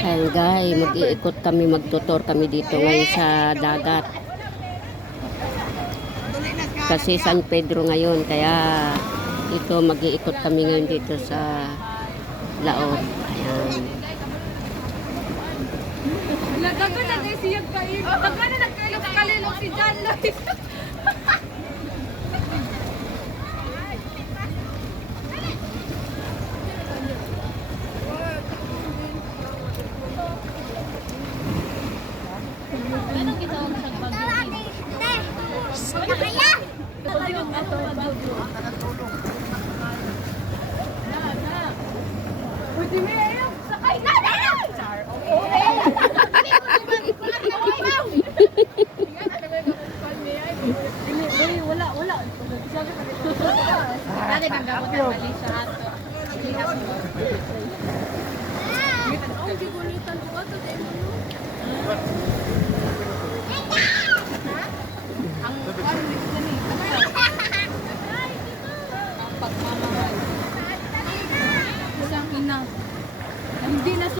Ayan guys, mag-iikot kami, magtutor kami dito ngayon sa dagat. Kasi San Pedro ngayon, kaya ito mag-iikot kami ngayon dito sa Laot. Ayan. Nagkago na guys siya kain. Nagkago na nagkalilok si John Lloyd. Pwede mo yan. Sakay na na! Char. Wala. Dali bang gamot ang mali sa ato. Ang gigulitan ko ato sa imo. Ang always gani. Ang pagmamahal. Isang ina. Hindi